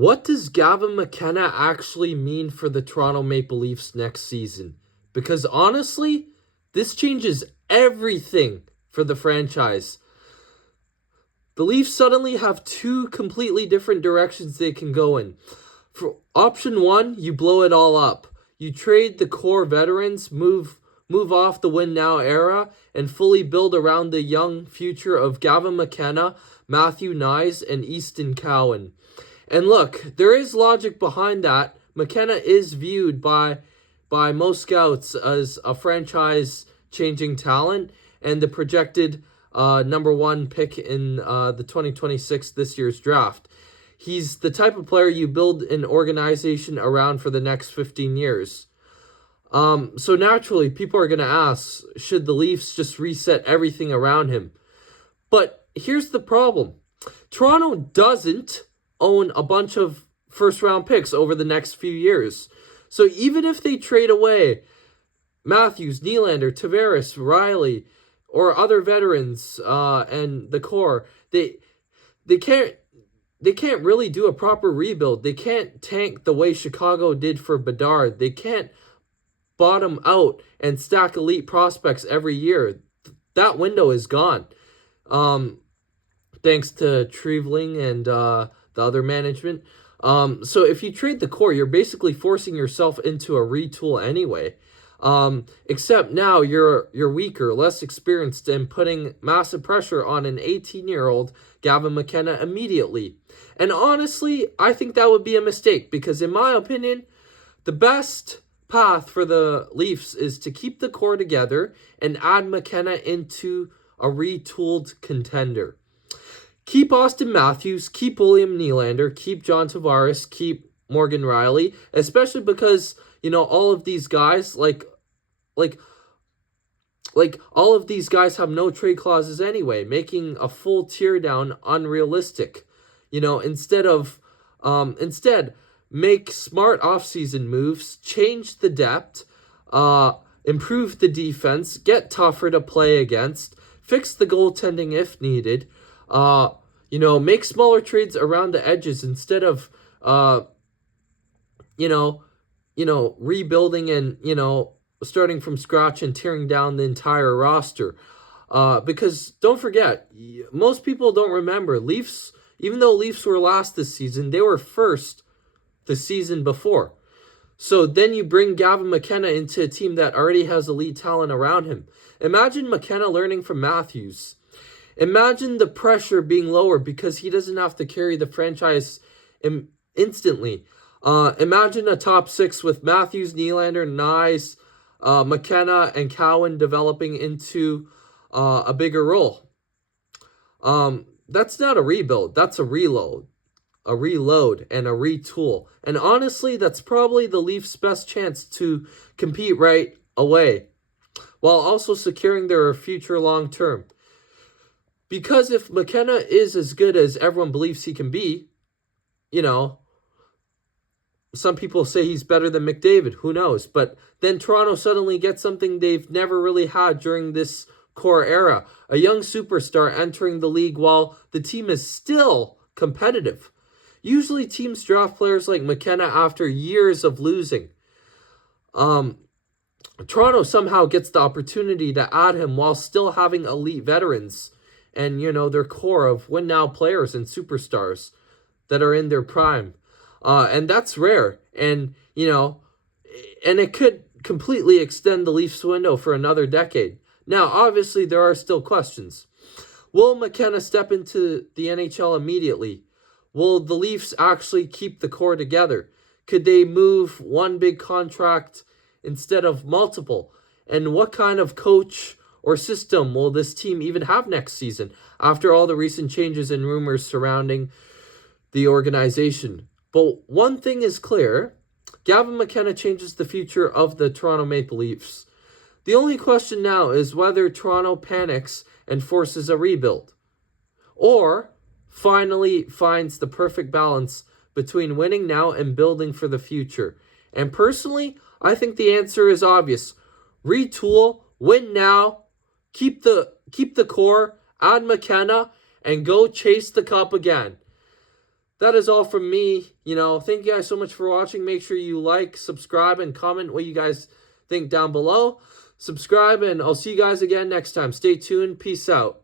What does Gavin McKenna actually mean for the Toronto Maple Leafs next season? Because honestly, this changes everything for the franchise. The Leafs suddenly have two completely different directions they can go in. For option one, you blow it all up. You trade the core veterans, move off the win now era, and fully build around the young future of Gavin McKenna, Matthew Knies, and Easton Cowan. And look, there is logic behind that. McKenna is viewed by most scouts as a franchise-changing talent and the projected number one pick in the 2026 this year's draft. He's the type of player you build an organization around for the next 15 years. So naturally, people are going to ask, should the Leafs just reset everything around him? But here's the problem. Toronto doesn't own a bunch of first-round picks over the next few years. So even if they trade away Matthews, Nylander, Tavares, Riley, or other veterans and the core, they can't really do a proper rebuild. They can't tank the way Chicago did for Bedard. They can't bottom out and stack elite prospects every year. That window is gone. Thanks to Treveling and the other management. So if you trade the core, you're basically forcing yourself into a retool anyway. Except now you're weaker, less experienced, and putting massive pressure on an 18-year-old Gavin McKenna immediately. And honestly, I think that would be a mistake because in my opinion, the best path for the Leafs is to keep the core together and add McKenna into a retooled contender. Keep Austin Matthews, keep William Nylander, keep John Tavares, keep Morgan Riley, especially because, all of these guys, like all of these guys have no trade clauses anyway, making a full tear down unrealistic. Instead make smart offseason moves, change the depth, improve the defense, get tougher to play against, fix the goaltending if needed, make smaller trades around the edges instead of, rebuilding and, starting from scratch and tearing down the entire roster. Because don't forget, most people don't remember, Leafs, even though Leafs were last this season, they were first the season before. So then you bring Gavin McKenna into a team that already has elite talent around him. Imagine McKenna learning from Matthews. Imagine the pressure being lower because he doesn't have to carry the franchise instantly. Imagine a top six with Matthews, Nylander, Knies, McKenna, and Cowan developing into a bigger role. That's not a rebuild. That's a reload, and a retool. And honestly, that's probably the Leafs' best chance to compete right away, while also securing their future long term. Because if McKenna is as good as everyone believes he can be, some people say he's better than McDavid. Who knows? But then Toronto suddenly gets something they've never really had during this core era. A young superstar entering the league while the team is still competitive. Usually teams draft players like McKenna after years of losing. Toronto somehow gets the opportunity to add him while still having elite veterans and, their core of win-now players and superstars that are in their prime. And that's rare. And, and it could completely extend the Leafs window for another decade. Now, obviously, there are still questions. Will McKenna step into the NHL immediately? Will the Leafs actually keep the core together? Could they move one big contract instead of multiple? And what kind of coach or system will this team even have next season after all the recent changes and rumors surrounding the organization? But one thing is clear, Gavin McKenna changes the future of the Toronto Maple Leafs. The only question now is whether Toronto panics and forces a rebuild, or finally finds the perfect balance between winning now and building for the future. And personally, I think the answer is obvious. Retool, win now, keep the core, add McKenna, and go chase the cup again. that is all from me. Thank you guys so much for watching. Make sure you like, subscribe, and comment what you guys think down below. Subscribe, and I'll see you guys again next time. Stay tuned. Peace out.